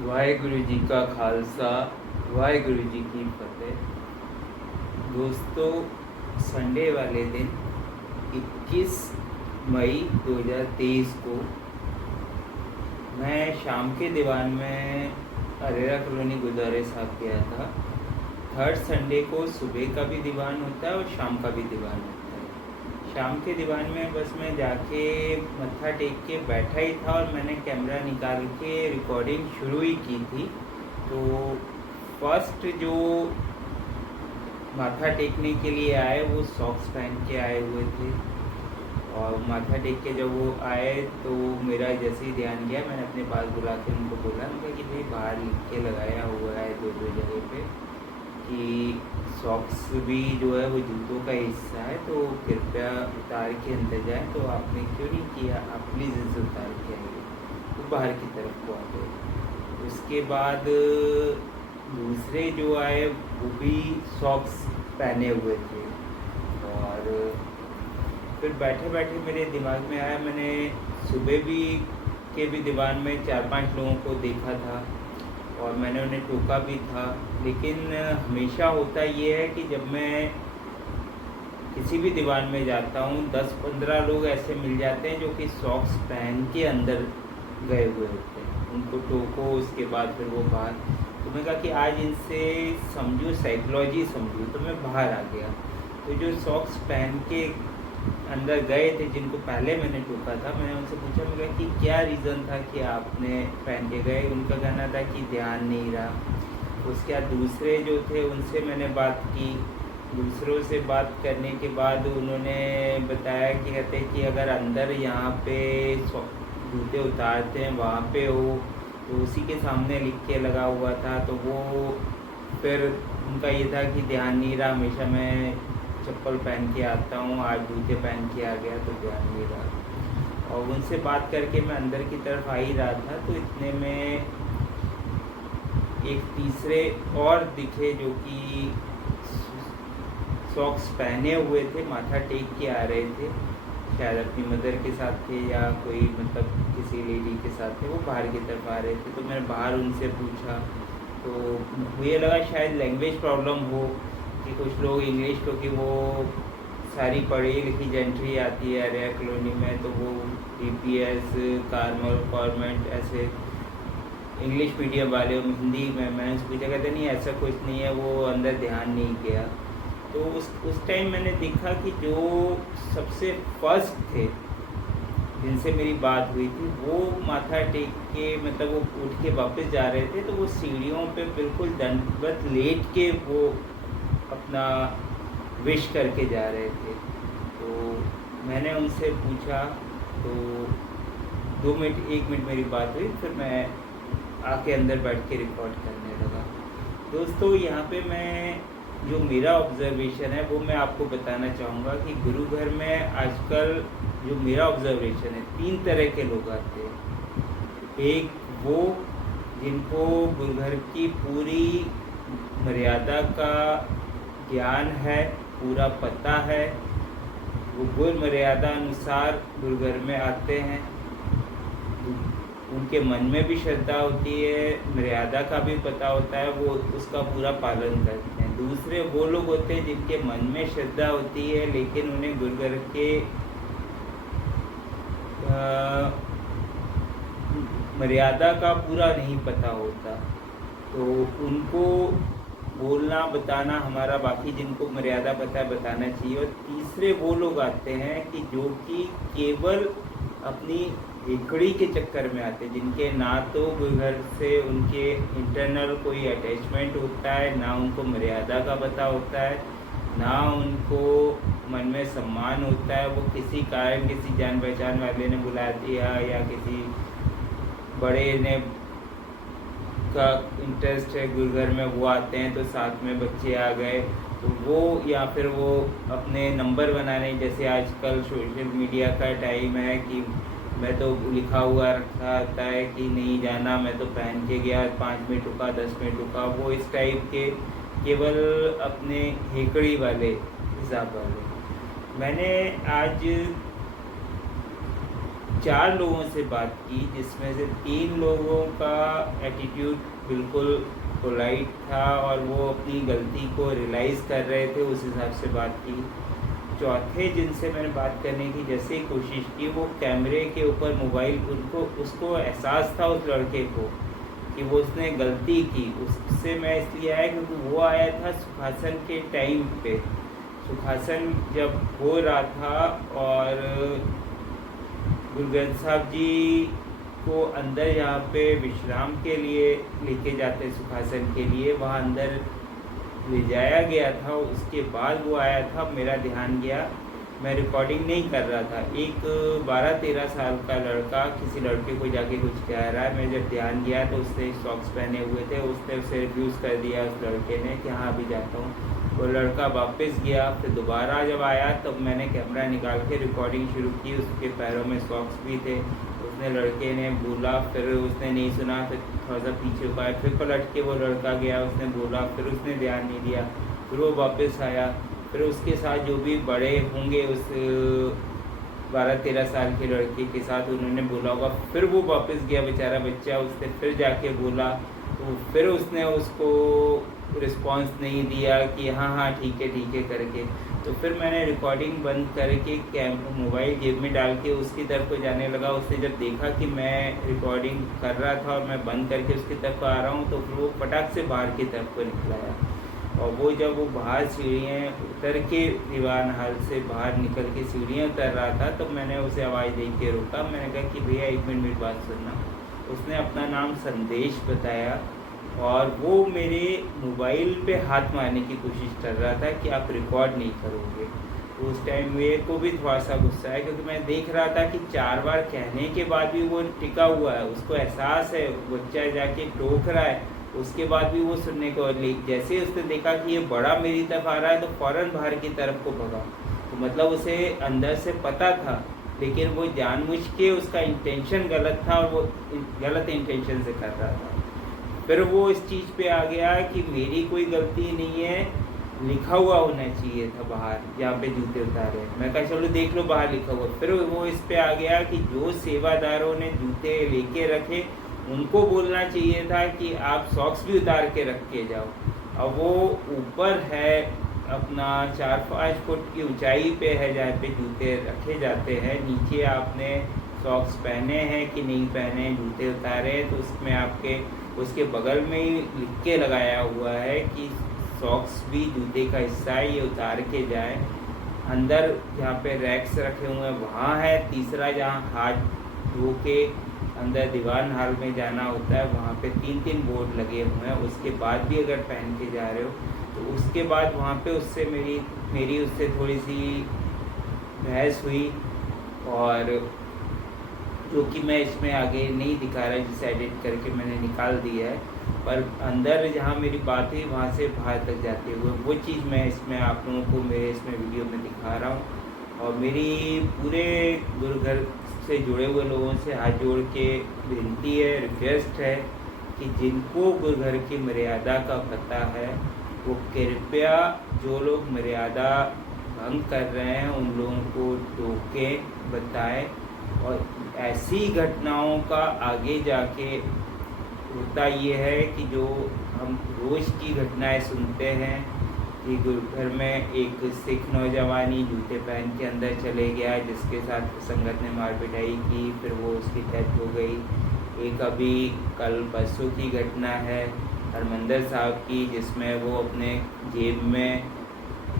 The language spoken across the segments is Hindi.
वाहेगुरु जी का खालसा, वाहेगुरु जी की फतेह। दोस्तों, संडे वाले दिन 21 मई 2023 को मैं शाम के दीवान में अरेरा कॉलोनी गुरुद्वारे साहब गया था। हर संडे को सुबह का भी दीवान होता है और शाम का भी दीवान होता है। शाम के दीवान में बस मैं जाके मत्था टेक के बैठा ही था और मैंने कैमरा निकाल के रिकॉर्डिंग शुरू ही की थी। तो फर्स्ट जो माथा टेकने के लिए आए वो सॉक्स पहन के आए हुए थे, और माथा टेक के जब वो आए तो मेरा जैसे ही ध्यान गया, मैंने अपने पास बुला के उनको बोला, मैं कि भाई बाहर लिख के लगाया हुआ है दो जगह पे कि सॉक्स भी जो है वो जूतों का हिस्सा है, तो कृपया उतार के अंदर जाए। तो आपने क्यों नहीं किया, आप प्लीज़ इसे उतार के आइए। तो बाहर की तरफ को आ गए। उसके बाद दूसरे जो आए वो भी सॉक्स पहने हुए थे, और फिर बैठे बैठे मेरे दिमाग में आया, मैंने सुबह भी के भी दीवान में 4-5 लोगों को देखा था और मैंने उन्हें टोका भी था। लेकिन हमेशा होता ये है कि जब मैं किसी भी दीवान में जाता हूँ 10-15 लोग ऐसे मिल जाते हैं जो कि सॉक्स पहन के अंदर गए हुए होते हैं। उनको टोको, उसके बाद फिर वो बाहर। तो मैं कहा कि आज इनसे समझूँ, साइकोलॉजी समझूँ, तो मैं बाहर आ गया। तो जो सॉक्स पहन के अंदर गए थे, जिनको पहले मैंने टोका था, मैंने उनसे पूछा, मैं कहा कि क्या रीज़न था कि आपने पहन के गए। उनका कहना था कि ध्यान नहीं रहा। उसके बाद दूसरे जो थे उनसे मैंने बात की। दूसरों से बात करने के बाद उन्होंने बताया कि कहते कि अगर अंदर यहाँ पे जूते उतारते हैं वहाँ पे हो, तो उसी के सामने लिख के लगा हुआ था। तो वो फिर उनका ये था कि ध्यान नहीं रहा, हमेशा मैं चप्पल पहन के आता हूँ, आज जूते पहन के आ गया तो ध्यान नहीं रहा। और उनसे बात करके मैं अंदर की तरफ आ ही रहा था, तो इतने में एक तीसरे और दिखे जो कि सॉक्स पहने हुए थे, माथा टेक के आ रहे थे, शायद अपनी मदर के साथ थे या कोई मतलब किसी लेडी के साथ थे। वो बाहर की तरफ आ रहे थे, तो मैंने बाहर उनसे पूछा, तो मुझे लगा शायद लैंग्वेज प्रॉब्लम हो कि कुछ लोग इंग्लिश, क्योंकि वो सारी पढ़ी लिखी जेंट्री आती है अरेरा कॉलोनी में, तो वो DPS, कार्मल, गवर्नमेंट, ऐसे इंग्लिश मीडियम वाले हिंदी में। मैंने उससे पूछा, कहते नहीं ऐसा कुछ नहीं है, वो अंदर ध्यान नहीं गया। तो उस टाइम मैंने देखा कि जो सबसे फर्स्ट थे जिनसे मेरी बात हुई थी, वो माथा टेक के मतलब वो उठ के वापस जा रहे थे, तो वो सीढ़ियों पे बिल्कुल दंडवत लेट के वो अपना विश करके जा रहे थे। तो मैंने उनसे पूछा, तो 2 मिनट 1 मिनट मेरी बात हुई, फिर मैं आके अंदर बैठ के रिकॉर्ड करने लगा। दोस्तों, यहाँ पे मैं जो मेरा ऑब्जर्वेशन है वो मैं आपको बताना चाहूँगा कि गुरु घर में आजकल जो मेरा ऑब्जर्वेशन है, 3 तरह के लोग आते हैं। एक वो जिनको गुरु घर की पूरी मर्यादा का ज्ञान है, पूरा पता है, वो गुरु मर्यादा अनुसार गुरु घर में आते हैं, उनके मन में भी श्रद्धा होती है, मर्यादा का भी पता होता है, वो उसका पूरा पालन करते हैं। दूसरे वो लोग होते हैं जिनके मन में श्रद्धा होती है, लेकिन उन्हें गुरु घर के मर्यादा का पूरा नहीं पता होता, तो उनको बोलना बताना हमारा, बाकी जिनको मर्यादा पता है बताना चाहिए। और तीसरे वो लोग आते हैं कि जो कि केवल अपनी हेकड़ी के चक्कर में आते हैं, जिनके ना तो घर से उनके इंटरनल कोई अटैचमेंट होता है, ना उनको मर्यादा का पता होता है, ना उनको मन में सम्मान होता है। वो किसी कारण, किसी जान पहचान वाले ने बुला दिया या किसी बड़े ने का इंटरेस्ट है गुरु घर में, वो आते हैं, तो साथ में बच्चे आ गए तो वो, या फिर वो अपने नंबर बनाने, जैसे आजकल सोशल मीडिया का टाइम है कि मैं तो लिखा हुआ रखा आता है कि नहीं जाना, मैं तो पहन के गया, 5 मिनट रुका, 10 मिनट रुका, वो इस टाइप के केवल अपने हेकड़ी वाले हिसाब वाले। मैंने आज 4 लोगों से बात की, जिसमें से 3 लोगों का एटीट्यूड बिल्कुल पोलाइट था और वो अपनी गलती को रियलाइज़ कर रहे थे, उस हिसाब से बात की। चौथे जिनसे मैंने बात करने की जैसे ही कोशिश की, वो कैमरे के ऊपर मोबाइल, उसको एहसास था उस लड़के को कि वो उसने गलती की। उससे मैं इसलिए आया क्योंकि वो आया था सुखासन के टाइम पे। सुखासन जब हो रहा था और गुरु ग्रंथ साहब जी को अंदर यहाँ पे विश्राम के लिए लेके जाते, सुखासन के लिए वहाँ अंदर ले जाया गया था। उसके बाद वो आया था, मेरा ध्यान गया, मैं रिकॉर्डिंग नहीं कर रहा था। एक 12-13 साल का लड़का किसी लड़के को जाके कुछ कह रहा है। मैं जब ध्यान गया तो उसने सॉक्स पहने हुए थे, उसने उसे रिफ्यूज़ कर दिया उस लड़के ने कि हाँ अभी जाता हूँ। वो लड़का वापस गया, फिर दोबारा जब आया तब तो मैंने कैमरा निकाल के रिकॉर्डिंग शुरू की। उसके पैरों में सॉक्स भी थे। उसने लड़के ने बोला, फिर उसने नहीं सुना, फिर थोड़ा सा पीछे को आया, फिर पलट के वो लड़का गया, उसने बोला, फिर उसने ध्यान नहीं दिया, फिर वो वापस आया। फिर उसके साथ जो भी बड़े होंगे उस 12-13 साल के लड़के के साथ उन्होंने बोला होगा, फिर वो वापस गया बेचारा बच्चा, उसने फिर जाके बोला, तो फिर उसने उसको रिस्पांस नहीं दिया कि हाँ हाँ ठीक है करके। तो फिर मैंने रिकॉर्डिंग बंद करके मोबाइल जेब में डाल के उसकी तरफ को जाने लगा। उसने जब देखा कि मैं रिकॉर्डिंग कर रहा था और मैं बंद करके उसकी तरफ आ रहा हूँ, तो फिर वो फटाक से बाहर की तरफ को निकलाया। और वो जब वो बाहर सीढ़ियाँ उतर के दीवान हाल से बाहर निकल के सीढ़ियाँ उतर रहा था, तो मैंने उसे आवाज़ दे के रोका। मैंने कहा कि भैया 1 मिनट मेरी बात सुनना। उसने अपना नाम संदेश बताया और वो मेरे मोबाइल पे हाथ मारने की कोशिश कर रहा था कि आप रिकॉर्ड नहीं करोगे। तो उस टाइम मेरे को भी थोड़ा सा गुस्सा है, क्योंकि मैं देख रहा था कि 4 बार कहने के बाद भी वो टिका हुआ है, उसको एहसास है, बच्चा जाके टोक रहा है, उसके बाद भी वो सुनने को। जैसे ही उसने देखा कि ये बड़ा मेरी तरफ आ रहा है, तो फ़ौरन बाहर की तरफ को भगा। तो मतलब उसे अंदर से पता था, लेकिन वो जानबूझ के, उसका इंटेंशन गलत था और वो गलत इंटेंशन से कर रहा था। फिर वो इस चीज़ पे आ गया कि मेरी कोई गलती नहीं है, लिखा हुआ होना चाहिए था बाहर जहाँ पे जूते उतारे। मैं कहा चलो देख लो बाहर लिखा हुआ। फिर वो इस पे आ गया कि जो सेवादारों ने जूते लेके रखे उनको बोलना चाहिए था कि आप सॉक्स भी उतार के रख के जाओ। अब वो ऊपर है अपना 4-5 फुट की ऊंचाई पे है जहाँ पे जूते रखे जाते हैं। नीचे आपने सॉक्स पहने हैं कि नहीं पहने, जूते उतारे, तो उसमें आपके उसके बगल में ही लिख के लगाया हुआ है कि सॉक्स भी जूते का हिस्सा है, ये उतार के जाए। अंदर जहाँ पे रैक्स रखे हुए हैं वहाँ है। तीसरा जहाँ हाथ धो के अंदर दीवान हाल में जाना होता है, वहाँ पे 3-3 बोर्ड लगे हुए हैं। उसके बाद भी अगर पहन के जा रहे हो तो उसके बाद वहाँ पे उससे मेरी उससे थोड़ी सी बहस हुई, और जो कि मैं इसमें आगे नहीं दिखा रहा, जिसे एडिट करके मैंने निकाल दिया है। पर अंदर जहाँ मेरी बात हुई वहाँ से बाहर तक जाते हुए वो चीज़ मैं इसमें आप लोगों को मेरे इसमें वीडियो में दिखा रहा हूँ। और मेरी पूरे गुरुघर से जुड़े हुए लोगों से हाथ जोड़ के विनती है, रिक्वेस्ट है कि जिनको गुरुघर की मर्यादा का पता है वो कृपया जो लोग मर्यादा भंग कर रहे हैं उन लोगों को टोकें, बताएं। और ऐसी घटनाओं का आगे जाके होता ये है कि जो हम रोज़ की घटनाएं सुनते हैं कि गुरुघर में एक सिख नौजवानी जूते पहन के अंदर चले गया, जिसके साथ संगत ने मार पिटाई की, फिर वो उसकी डेथ हो गई। एक अभी कल परसों की घटना है हरमंदर साहब की, जिसमें वो अपने जेब में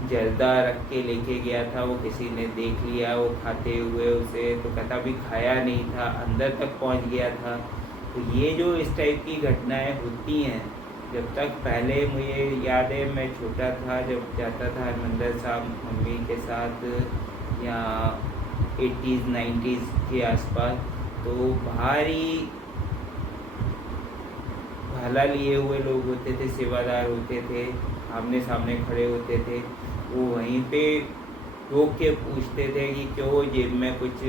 जर्दा रख के लेके गया था, वो किसी ने देख लिया वो खाते हुए उसे, तो कहता भी खाया नहीं था, अंदर तक पहुंच गया था। तो ये जो इस टाइप की घटनाएं होती हैं, जब तक पहले मुझे याद है मैं छोटा था, जब जाता था हरमंदर साहब मम्मी के साथ या 80s-90s के आसपास, तो भारी भाला लिए हुए लोग होते थे, सेवादार होते थे, आमने सामने खड़े होते थे। वो वहीं पे रोक के पूछते थे कि क्यों जेब में कुछ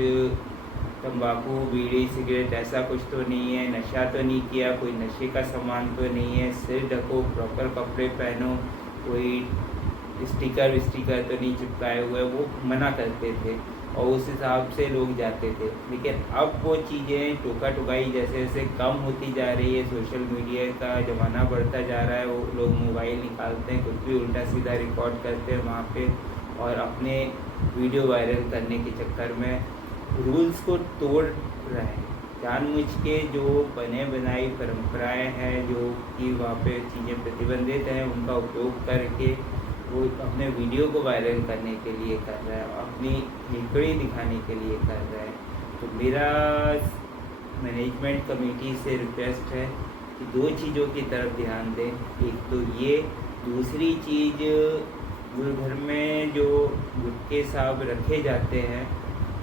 तंबाकू, बीड़ी, सिगरेट ऐसा कुछ तो नहीं है, नशा तो नहीं किया, कोई नशे का सामान तो नहीं है, सिर ढको, प्रॉपर कपड़े पहनो, कोई स्टिकर तो नहीं चिपकाए हुए, वो मना करते थे। और उस हिसाब से लोग जाते थे। लेकिन अब वो चीज़ें टोका टोकाई जैसे जैसे कम होती जा रही है, सोशल मीडिया का ज़माना बढ़ता जा रहा है, वो लोग मोबाइल निकालते हैं, कुछ भी उल्टा सीधा रिकॉर्ड करते हैं वहाँ पे, और अपने वीडियो वायरल करने के चक्कर में रूल्स को तोड़ रहे हैं। जानबूझ के जो बने बनाई परंपराएं हैं, जो कि वहाँ पे चीज़ें प्रतिबंधित हैं, उनका उपयोग करके वो अपने वीडियो को वायरल करने के लिए कर रहा है, अपनी हिकड़ी दिखाने के लिए कर रहा है। तो मेरा मैनेजमेंट कमेटी से रिक्वेस्ट है कि दो चीज़ों की तरफ ध्यान दें। एक तो ये, दूसरी चीज़ गुरु घर में जो गुटके साहब रखे जाते हैं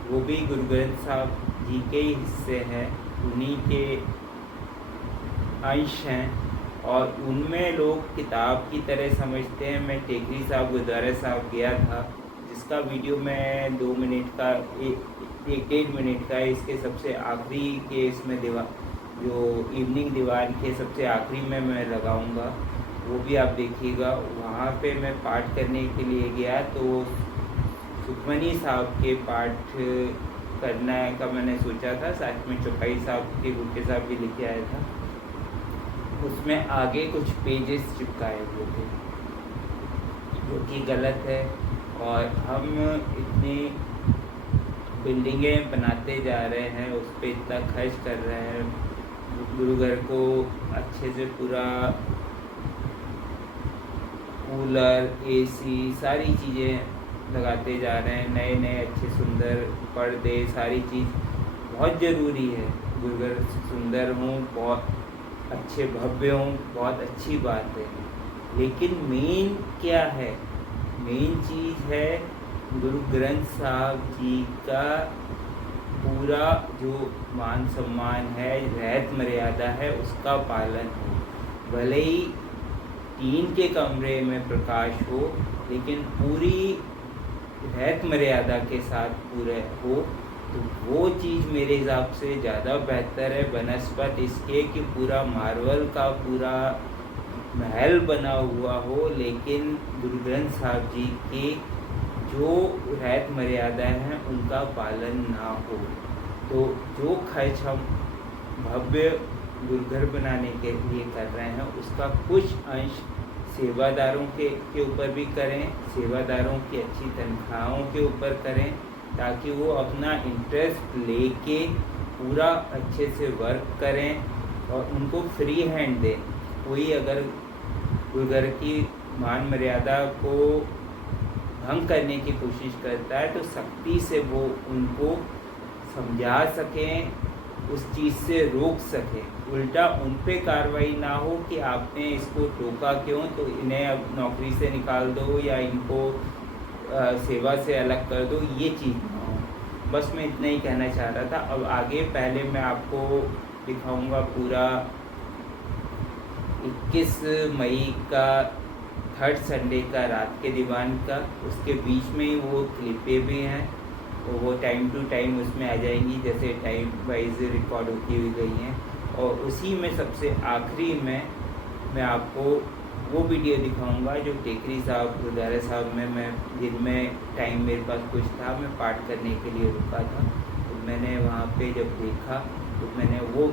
वो भी गुरु ग्रंथ साहब जी के ही हिस्से हैं, उन्हीं के अंश हैं, और उनमें लोग किताब की तरह समझते हैं। मैं टेकरी साहब गुरुद्वारा साहब गया था, जिसका वीडियो मैं 2 मिनट का, 1-1.5 मिनट का, इसके सबसे आखिरी के इसमें जो इवनिंग दीवार के सबसे आखिरी में मैं लगाऊंगा, वो भी आप देखिएगा। वहाँ पे मैं पाठ करने के लिए गया तो सुखमनी साहब के पाठ करना का मैंने सोचा था, साथ में चौपाई साहब के गुटके साहब भी लिखे आया था। उसमें आगे कुछ पेजेस चिपकाए हुए थे जो कि गलत है, और हम इतनी बिल्डिंगें बनाते जा रहे हैं, उस पर इतना खर्च कर रहे हैं, गुरु घर को अच्छे से पूरा कूलर, एसी, सारी चीज़ें लगाते जा रहे हैं, नए नए अच्छे सुंदर पर्दे, सारी चीज़ बहुत ज़रूरी है। गुरु घर सुंदर हों, बहुत अच्छे भव्य हों, बहुत अच्छी बात है। लेकिन मेन क्या है? मेन चीज़ है गुरु ग्रंथ साहब जी का पूरा जो मान सम्मान है, रहत मर्यादा है, उसका पालन हो। भले ही टीन के कमरे में प्रकाश हो, लेकिन पूरी रहत मर्यादा के साथ पूरे हो, तो वो चीज़ मेरे हिसाब से ज़्यादा बेहतर है बनस्पत इसके कि पूरा मार्बल का पूरा महल बना हुआ हो, लेकिन गुरु ग्रंथ साहब जी के जो रहत मर्यादा हैं उनका पालन ना हो। तो जो खर्च हम भव्य गुरुघर बनाने के लिए कर रहे हैं, उसका कुछ अंश सेवादारों के ऊपर भी करें, सेवादारों की अच्छी तनख्वाहों के ऊपर करें, ताकि वो अपना इंटरेस्ट लेके पूरा अच्छे से वर्क करें और उनको फ्री हैंड दें। कोई अगर गुरुघर की मान मर्यादा को भंग करने की कोशिश करता है तो सख्ती से वो उनको समझा सकें, उस चीज़ से रोक सकें। उल्टा उन पे कार्रवाई ना हो कि आपने इसको टोका क्यों, तो इन्हें अब नौकरी से निकाल दो या इनको सेवा से अलग कर दो, ये चीज़ ना हो। बस मैं इतना ही कहना चाह रहा था। अब आगे पहले मैं आपको दिखाऊंगा पूरा 21 मई का 3rd संडे का रात के दीवान का, उसके बीच में ही वो क्लिपें भी हैं, तो वो टाइम टू टाइम उसमें आ जाएंगी, जैसे टाइम वाइज रिकॉर्ड होती हुई गई हैं। और उसी में सबसे आखिरी में मैं आपको वो वीडियो दिखाऊंगा जो टेकरी साहब गुरुद्वारा साहब में मैं जिनमें टाइम मेरे पास कुछ था, मैं पाठ करने के लिए रुका था, तो मैंने वहाँ पे जब देखा तो मैंने वो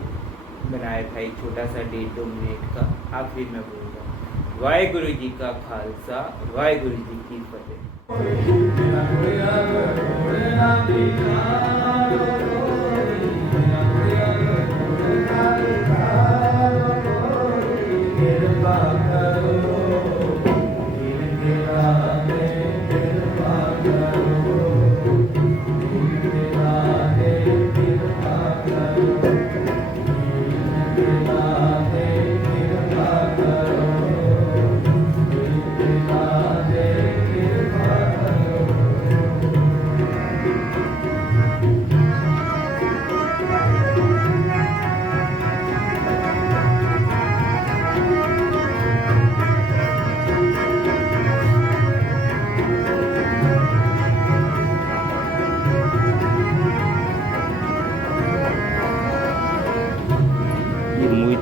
बनाया था एक छोटा सा 1.5-2 मिनट का। आखिरी में बोलूँगा वाहेगुरु जी का खालसा, वाहेगुरु जी की फतेह।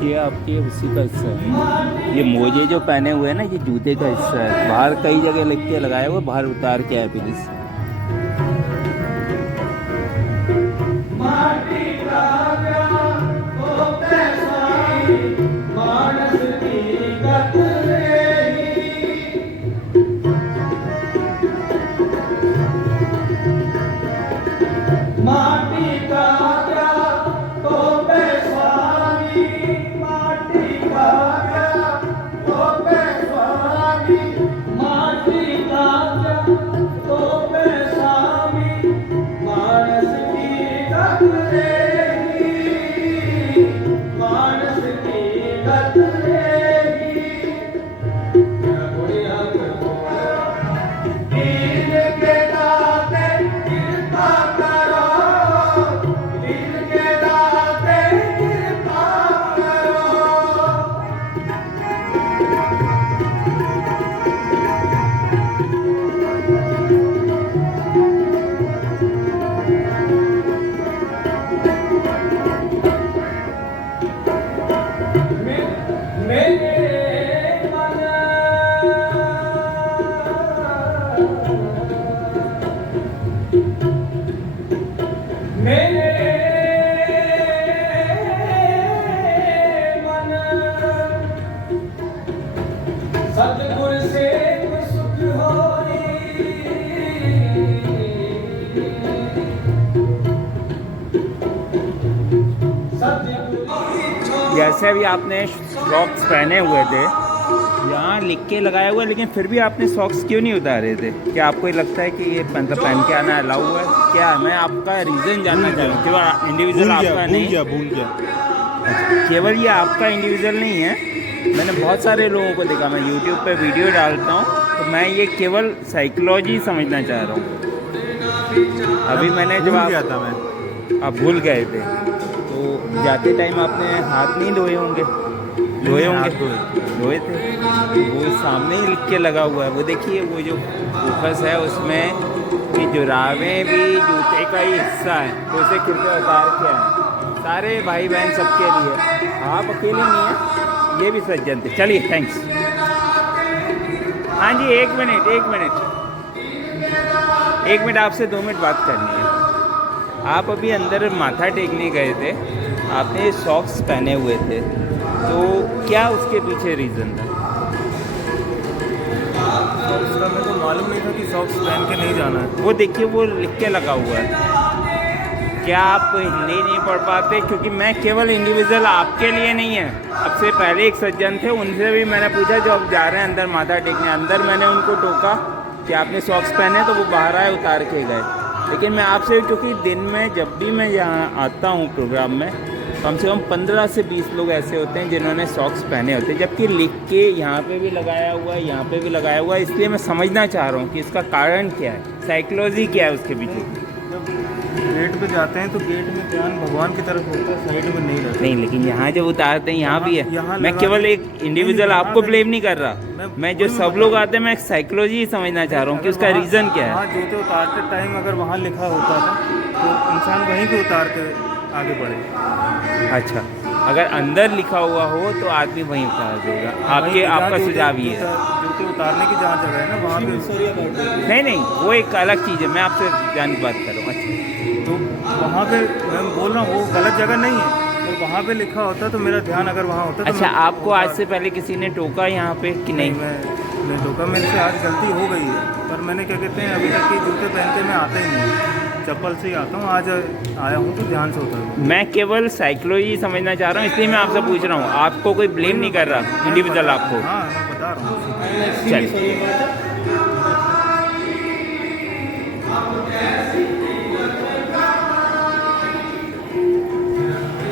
ये आपके उसी का हिस्सा है। ये मोजे जो पहने हुए हैं ना, ये जूते का हिस्सा है। बाहर कई जगह लिख के लगाया हुआ, बाहर उतार के है प्लीज। सतगुर से सुख होई जैसे अभी आपने सॉक्स पहने हुए थे, यहाँ लिख के लगाया हुआ है, लेकिन फिर भी आपने सॉक्स क्यों नहीं उतारे थे? क्या आपको ये लगता है कि ये मतलब पहन के आना अलाउ है? क्या मैं आपका रीज़न जानना चाह रहा हूँ। केवल इंडिविजुअल आपका नहीं, भूल गया। केवल ये आपका इंडिविजुअल नहीं है, मैंने बहुत सारे लोगों को देखा। मैं यूट्यूब पे वीडियो डालता हूँ, तो मैं ये केवल साइकोलॉजी समझना चाह रहा हूँ। अभी मैंने जब आप भूल गए थे, तो जाते टाइम आपने हाथ नहीं धोए होंगे? धोए थे। वो सामने ही लिख के लगा हुआ है, वो देखिए, वो जो फोकस है उसमें कि जुराबें भी जूते का ही हिस्सा है, तो उसे कृपया उतार के आए। सारे भाई बहन सबके लिए, आप अकेले नहीं हैं, ये भी सज्जन थे। चलिए, थैंक्स। हाँ जी, एक मिनट आपसे 2 मिनट बात करनी है। आप अभी अंदर माथा टेकने गए थे, आपने सॉक्स पहने हुए थे, तो क्या उसके पीछे रीज़न था? उसका मेरे को मालूम नहीं था कि सॉक्स पहन के नहीं जाना है। वो देखिए, वो लिख के लगा हुआ है। क्या आप हिंदी नहीं पढ़ पाते? क्योंकि मैं केवल इंडिविजुअल आपके लिए नहीं है। अब से पहले एक सज्जन थे, उनसे भी मैंने पूछा, जो अब जा रहे हैं अंदर माथा टेकने, अंदर मैंने उनको टोका कि आपने सॉक्स पहने, तो वो बाहर आए, उतार के गए। लेकिन मैं आपसे, क्योंकि दिन में जब भी मैं यहाँ आता हूँ प्रोग्राम में, कम से कम 15 से 20 लोग ऐसे होते हैं जिन्होंने सॉक्स पहने होते हैं, जबकि लिख के यहाँ पे भी लगाया हुआ है, यहाँ पे भी लगाया हुआ है। इसलिए मैं समझना चाह रहा हूँ कि इसका कारण क्या है, साइकोलॉजी क्या है उसके पीछे। जब गेट पे जाते हैं तो गेट में ध्यान भगवान की तरफ होता है, साइड में नहीं रहता। नहीं, लेकिन यहाँ जब उतारते हैं यहाँ भी है। मैं केवल एक इंडिविजुअल आपको ब्लेम नहीं कर रहा, मैं जो सब लोग आते हैं, मैं साइकोलॉजी समझना चाह रहा हूँ कि उसका रीज़न क्या है। वहाँ जूते उतारते टाइम अगर वहाँ लिखा होता था तो इंसान वहीं पे उतार के आगे बढ़े। अच्छा, अगर अंदर लिखा हुआ हो तो आदमी वहीं उतार देगा। आपका सुझाव ये है? जूते उतारने की जहाँ जगह है ना, वहाँ पे नहीं, वो एक अलग चीज़ है, मैं आपसे जान की बात कर रहा हूँ। अच्छा, तो वहाँ पे मैं बोल रहा हूँ, वो गलत जगह नहीं है, और वहाँ पे लिखा होता तो मेरा ध्यान अगर वहाँ होता तो अच्छा, आपको आज से पहले किसी ने टोका यहाँ पे कि नहीं? मैं टोका, मेरे से आज गलती हो गई है, पर मैंने क्या कहते हैं, अभी तक के जूते पहनते मैं आता ही नहीं, चप्पल से ही आता हूँ। आज आया हूँ तो ध्यान से उतर। मैं केवल साइकोलॉजी समझना चाह रहा हूँ, इसलिए मैं आपसे पूछ रहा हूँ। आपको कोई ब्लेम नहीं कर रहा, इंडिविजुअल आपको। हाँ, मैं बता रहा हूँ। चलिए,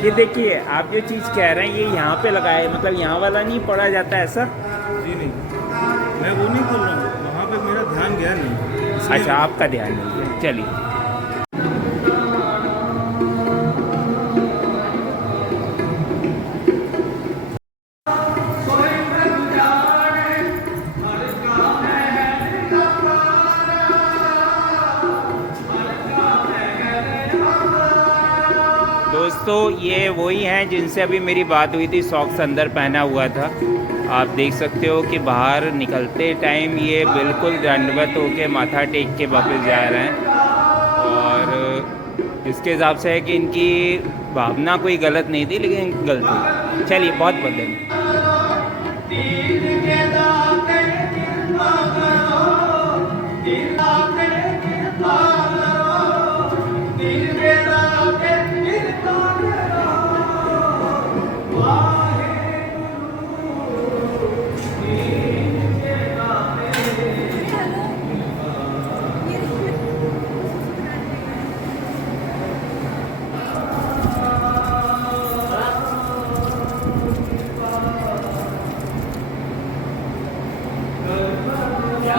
ये देखिए, आप जो चीज़ कह रहे हैं ये यहाँ पे लगा है, मतलब यहाँ वाला नहीं पढ़ा जाता ऐसा? जी नहीं, मैं वो नहीं बोल रहा हूँ, वहाँ पे मेरा ध्यान गया नहीं। अच्छा, आपका ध्यान नहीं है। चलिए, दोस्तों, ये वही हैं जिनसे अभी मेरी बात हुई थी, सॉक्स अंदर पहना हुआ था। आप देख सकते हो कि बाहर निकलते टाइम ये बिल्कुल दंडवत होके माथा टेक के वापस जा रहे हैं, और इसके हिसाब से है कि इनकी भावना कोई गलत नहीं थी, लेकिन गलती। चलिए, बहुत बहुत धन्यवाद।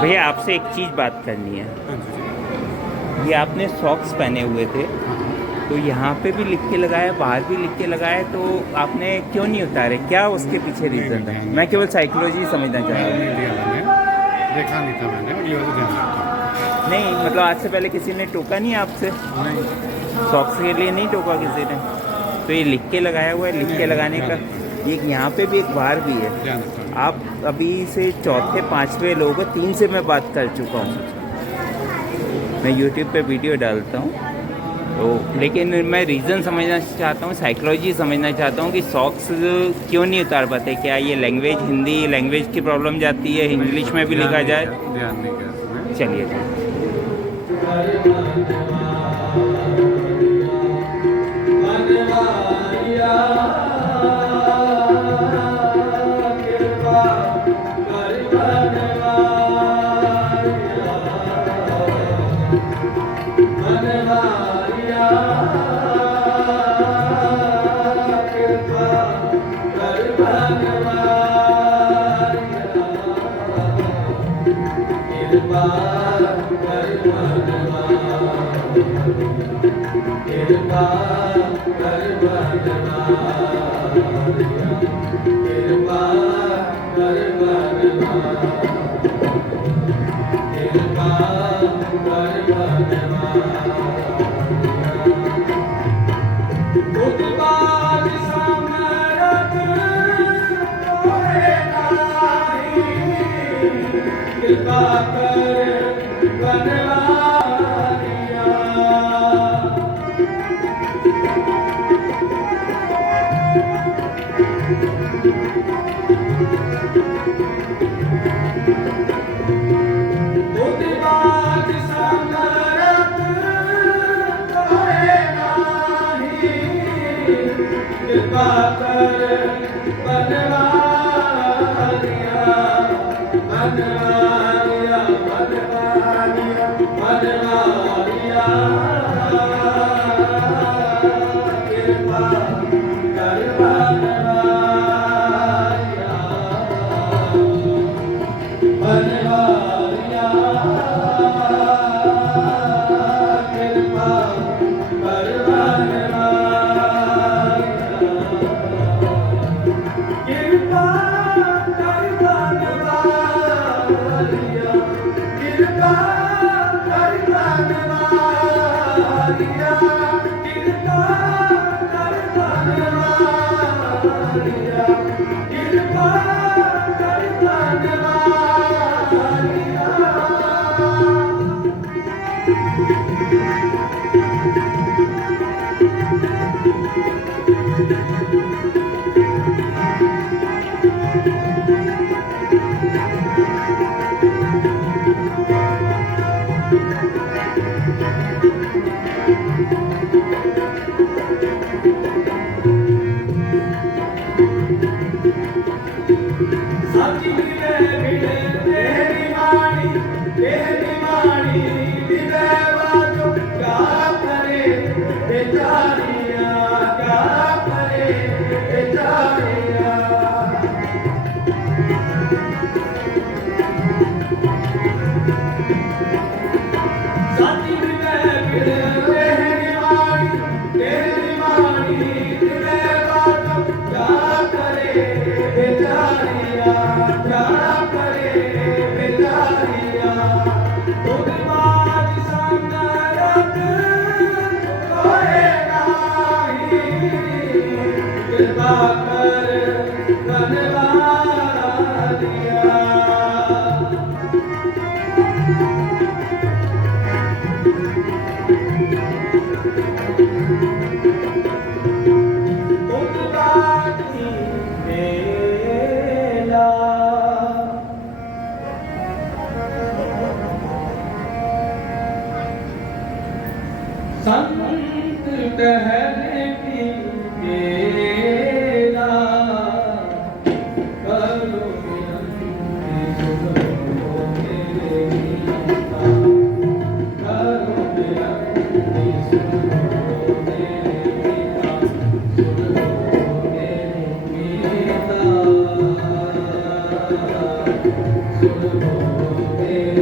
भैया आपसे एक चीज़ बात करनी है। हाँ जी। ये आपने सॉक्स पहने हुए थे, तो यहाँ पे भी लिख के लगाया, बाहर भी लिख के लगाया, तो आपने क्यों नहीं उतारे? क्या उसके पीछे रीज़न है? मैं केवल साइकोलॉजी समझना चाह रहा हूँ। देखा नहीं था मैंने, और ये वाला ध्यान रखा। नहीं मतलब आज से पहले किसी ने टोका नहीं आपसे? नहीं, सॉक्स के लिए नहीं टोका किसी ने? तो ये लिख के लगाया हुआ है, लिख के लगाने का ये यहाँ पे भी एक बार भी है। ध्यान रखा। आप अभी से चौथे पांचवें लोग हो, 3 से मैं बात कर चुका हूँ। मैं यूट्यूब पे वीडियो डालता हूँ, तो लेकिन मैं रीज़न समझना चाहता हूँ, साइकोलॉजी समझना चाहता हूँ कि सॉक्स क्यों नहीं उतार पाते। क्या ये लैंग्वेज, हिंदी लैंग्वेज की प्रॉब्लम जाती है? इंग्लिश में भी लिखा जाए? ध्यान नहीं किया इसमें। चलिए संत कहने की बेला करो विनती सुनो मेरे गीता करो विनती सुनो मेरे गीता सुनो मेरे गीता सुनो मेरे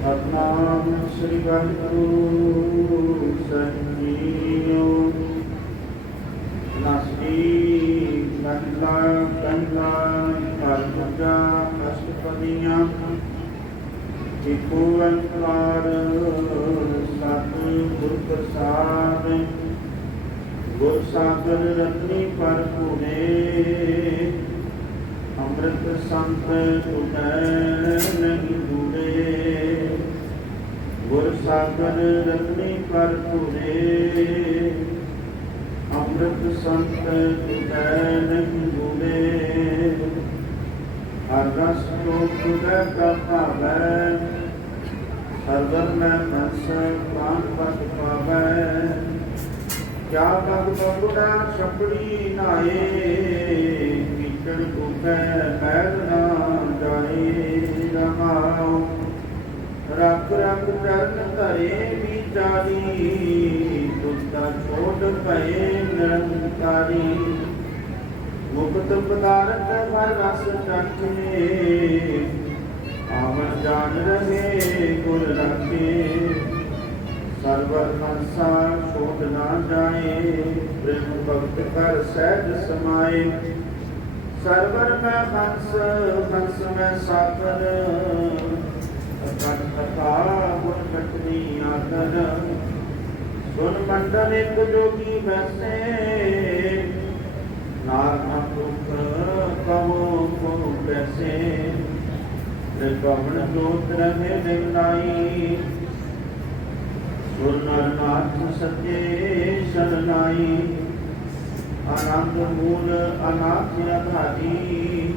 ਸਤਨਾਮ ਸ੍ਰੀ ਵਾਹਿਗੁਰੂ ਸਾਹਿਬ ਜੀਓ। ਨਸੀ ਕੰਲਾ ਕੰਲਾ ਪਰਮਜਾ ਅਸ਼ਟਪਦੀਆਂ ਏਕੋ ਓੰਕਾਰ ਸਤਿਗੁਰ ਪ੍ਰਸਾਦ। ਗੁਰ ਸਾਗਰ ਰਤਨੀ ਭਰਪੂਰੇ ਅੰਮ੍ਰਿਤ ਸੰਤ ਤੁਮੈ ਨਹੀਂ ਬੂੜੇ। ਗੁਰ ਸਾਗਰ ਰਤਨੀ ਭਰਪੂਰੇ ਅੰਮ੍ਰਿਤ ਸੰਤ ਤੁਮੈ ਨਹੀਂ ਬੂੜੇ। ਹਰ ਰਸ ਕੋ ਤੁਮੈ ਪ੍ਰਭਾਵੈ ਸਰਵਰ ਮੈਂ ਮਨਸ ਪ੍ਰਾਨ ਪਤ ਪਾਵੈ। ਕਿਆ ਬਗ ਬਗੁਣਾ ਛਪੜੀ ਨਾਏ ਕੀਚੜ ਕੁਕੈ ਪੈਰ ਨਾ ਜਾਏ। ਰਹਾਉ ਰੱਖ ਰੱਖ ਚਰਨ ਧਰੇ ਵਿਚਾਰੀ ਤੁਸਾ ਛੋੜ ਪਏ ਨਿਰੰਕਾਰੀ। ਮੁਕਤ ਪਦਾਰਥ ਹਰ ਰਸ ਟਕੇ ਆਵਣ ਜਾਣ ਰਹੇ ਗੁਰ ਰਾਖੇ। ਸਰਵਰ ਹੰਸਾ ਛੋੜ ਨਾ ਜਾਏ ਪ੍ਰੇਮ ਭਗਤ ਕਰ ਸਹਿਜ ਸਮਾਏ। ਸਰਵਰ ਮੈਂ ਹੰਸ ਹੰਸ ਮੈਂ ਸਾਗਰ ਅਕਟ ਕਥਾ ਗੁਣ ਕਟਨੀ ਆਦਰ। ਸੁਨ ਮੰਡਲ ਇੱਕ ਜੋਗੀ ਬੈਸੇ ਨਾਰ ਦੁਖ ਕਹੋ ਕੋ ਕੈਸੇ। ਕਵਣ ਜੋਤ ਰਹੇ ਨਿਰਨਾਈ ਸੁਰ ਨਰ ਨਾਥ ਸੱਚੇ ਸ਼ਰਨਾਈ। ਆਨੰਦ ਮੂਲ ਅਨਾਥ ਅਧਾਰੀ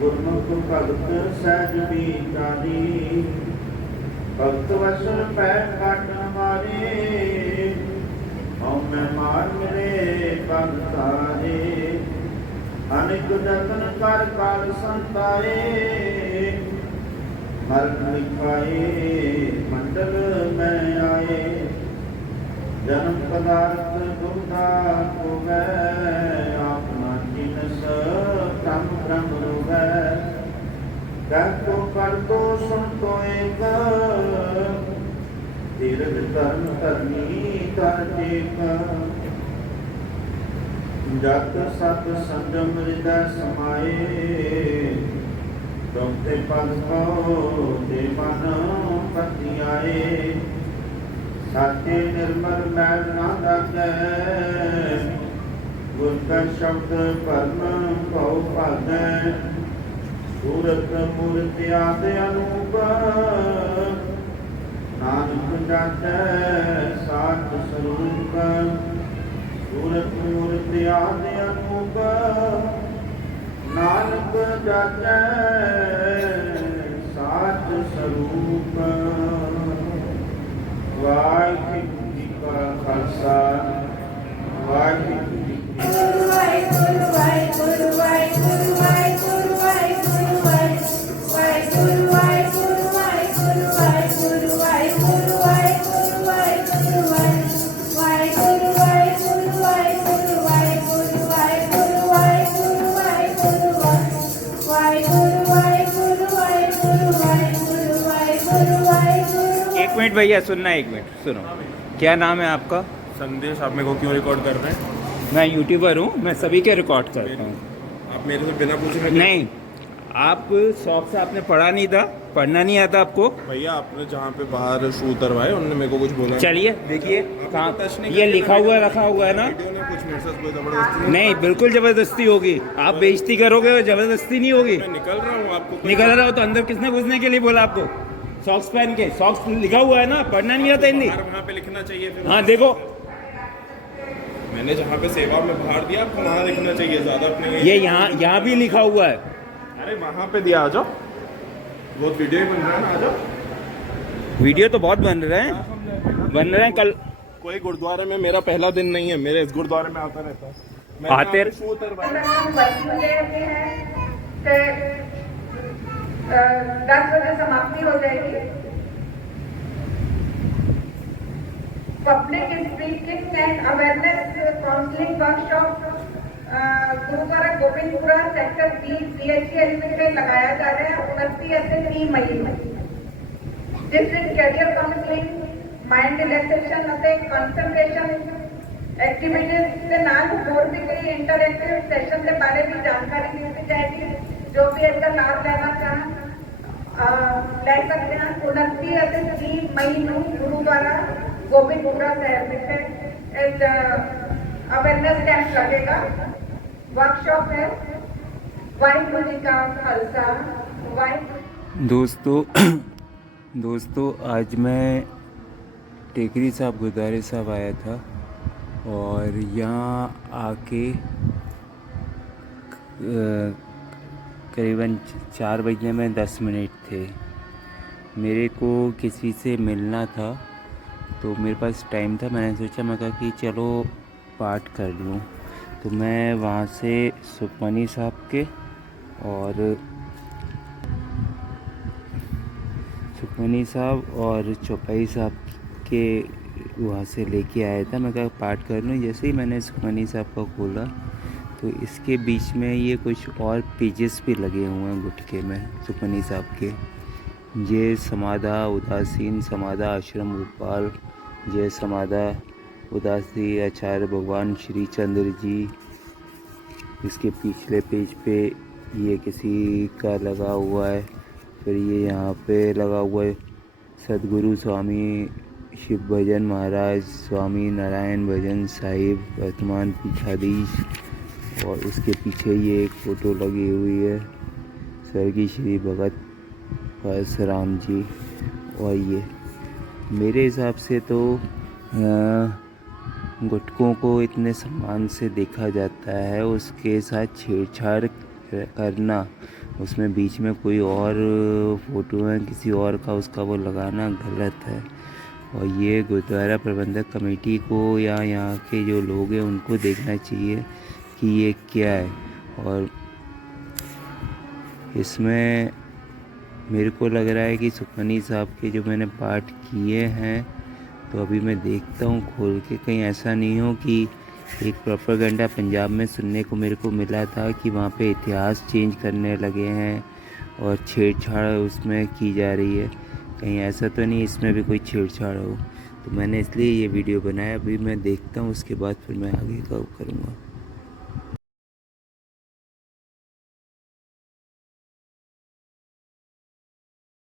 ਗੁਰਮੁਖ ਭਗਤ ਸਹਿਜ ਵਿਚਾਰੀ। ਭਗਤ ਵਸਨ ਪੈ ਕਾਟਨ ਮਾਰੇ ਹਉ ਮੈਂ ਮਾਰ ਮਿਲੇ ਪਗ ਤਾਰੇ। ਅਨੇਕ ਜਤਨ ਕਰ ਕਾਲ ਸੰਤਾਏ ਮਰਨ ਲਿਖਾਏ ਮੰਡਲ ਮੈਂ ਆਏ। ਜਨਮ ਪਦਾਰਥ ਦੁਖਦਾ ਹੋਵੈ ਆਪਣਾ ਜਿਨਸ ਕੰਮ ਬ੍ਰਹਮ ਰੋਵੈ। ਕਹਿ ਤੋ ਕਰ ਤੋ ਸੁਣ ਤੋ ਏਕ ਤੀਰਥ ਧਰਮ ਧਰਮੀ ਤਰ ਟੇਕ। ਜਤ ਸਤ ਸੰਜਮ ਹਿਰਦੈ ਸਮਾਏ ਤੇ ਪਲ ਕੋ ਤੇ ਮਨ ਪਤੀ ਆਏ ਸਾਚੇ ਨਿਰਮਲ ਮੈਲ ਨਾ ਲਾਗੈ ਗੁਰ ਕਾ ਸ਼ਬਦ ਭਰਮ ਭਉ ਭਾਗੈ ਸੂਰਤ ਮੂਰਤ ਆਦ ਅਨੂਪ ਨਾਨਕ ਜਾਚੈ ਸਾਚ ਸਰੂਪ ਸੂਰਤ ਮੂਰਤ ਆਦ ਅਨੂਪ ਨਾਨਕ ਜਾਚੈ ਸਾਚ ਸਰੂਪ ਵਾਹਿਗੁਰੂ ਜੀ ਕਾ ਖਾਲਸਾ ਵਾਹਿਗੁਰੂ ਜੀ ਕੀ ਫਤਿਹ। एक मिनट भैया, सुनना, एक मिनट सुनो। क्या नाम है आपका? संदेश। आप मेरे को क्यों रिकॉर्ड कर रहे हैं? मैं यूट्यूबर हूँ, मैं सभी के रिकॉर्ड करता हूँ। आप मेरे से बिना पूछे नहीं, आप शौक से आपने पढ़ा नहीं था, पढ़ना नहीं आता आपको? भैया आपने जहाँ पे बाहर शू उतरवाए उन्होंने मेरे को कुछ बोला नहीं। चलिए देखिए कहाँ टच नहीं ये किया, लिखा हुआ रखा हुआ है ना। वीडियो ने कुछ मेरे साथ कोई जबरदस्ती नहीं, बिल्कुल जबरदस्ती होगी। आप बेइज्जती करोगे तो जबरदस्ती नहीं होगी। मैं निकल रहा हूँ आपको कोई- निकल रहा हो तो अंदर किसने घुसने के लिए बोला आपको? सॉक्स पहन के, सॉक्स लिखा हुआ है ना, पढ़ना नहीं आता हिंदी। बाहर वहाँ पे लिखना चाहिए फिर। हाँ देखो, मैंने जहाँ पे सेवा में बाहर दिया आपको वहाँ लिखना चाहिए, ज्यादा अपने ये यहाँ भी लिखा हुआ है। अरे वहाँ पे दिया, आ जाओ। बहुत वीडियो ही बन रहा है ना, आ जाओ। वीडियो तो बहुत बन रहे हैं कल। कोई गुरुद्वारे में मेरा पहला दिन नहीं है, मेरे इस गुरुद्वारे में आता रहता है। मैं आते- यहाँ पे शू उतरवाए। 10 बजे समाप्ति हो जाएगी। Public speaking and awareness counselling workshop Gurudwara Govindpura sector 20 BHL में लगाया जा रहा है 29 से 3 मई में, जिसमें कैरियर काउंसलिंग, माइंड रिलैक्सेशन ਅਤੇ कंसंट्रेशन एक्टिविटीज के नाल ਹੋਰ भी कई इंटरैक्टिव सेशन के बारे में जानकारी दी जाएगी। जो भी इसका लाभ लेना चाहें ਲੈ ਸਕਦੇ ਹਨ। 29 ਅਤੇ 30 ਮਈ ਨੂੰ ਗੁਰੂद्वारा गोविंदपुरा ਸਾਹਿਬ ਵਿਖੇ एक अवेयरनेस कैंप लगेगा, वर्कशॉप है। वाहिगुरू जी का खालसा, वाहिगुरू। दोस्तों आज मैं टेकरी साहब गुरुद्वारे साहब आया था और यहाँ आके करीबन 4 बजने में 10 मिनट थे। मेरे को किसी से मिलना था तो मेरे पास टाइम था। मैंने सोचा, मैं कहा कि चलो पाठ कर लूँ। तो मैं वहाँ से सुखमनी साहब के और चौपाई साहब के वहाँ से लेके आया था। मैं कहा पाठ कर लूँ। जैसे ही मैंने सुखमनी साहब का खोला तो इसके बीच में ये कुछ और पेजेस भी लगे हुए हैं गुटके में सुखमनी साहब के। जय समाधा उदासीन समाधा आश्रम भोपाल, जय समाधा उदासी आचार्य भगवान श्री चंद्र जी। इसके पिछले पेज पे ये किसी का लगा हुआ है। फिर ये यहाँ पे लगा हुआ है सदगुरु स्वामी शिव भजन महाराज, स्वामी नारायण भजन साहिब वर्तमान पीठाधीश। और उसके पीछे ये एक फ़ोटो लगी हुई है स्वर्गीय श्री भगत परशुराम जी। और ये मेरे हिसाब से तो गुटकों को इतने सम्मान से देखा जाता है, उसके साथ छेड़छाड़ करना, उसमें बीच में कोई और फ़ोटो है किसी और का, उसका वो लगाना गलत है। और ये गुरुद्वारा प्रबंधक कमेटी को या यहाँ के जो लोग हैं उनको देखना चाहिए कि ये क्या है। और इसमें मेरे को लग रहा है कि सुखमनी साहब के जो मैंने पाठ किए हैं तो अभी मैं देखता हूँ खोल के, कहीं ऐसा नहीं हो कि एक प्रोपेगेंडा पंजाब में सुनने को मेरे को मिला था कि वहाँ पे इतिहास चेंज करने लगे हैं और छेड़छाड़ उसमें की जा रही है। कहीं ऐसा तो नहीं इसमें भी कोई छेड़छाड़ हो। तो मैंने इसलिए ये वीडियो बनाया। अभी मैं देखता हूँ, उसके बाद फिर मैं आगे का करूँगा।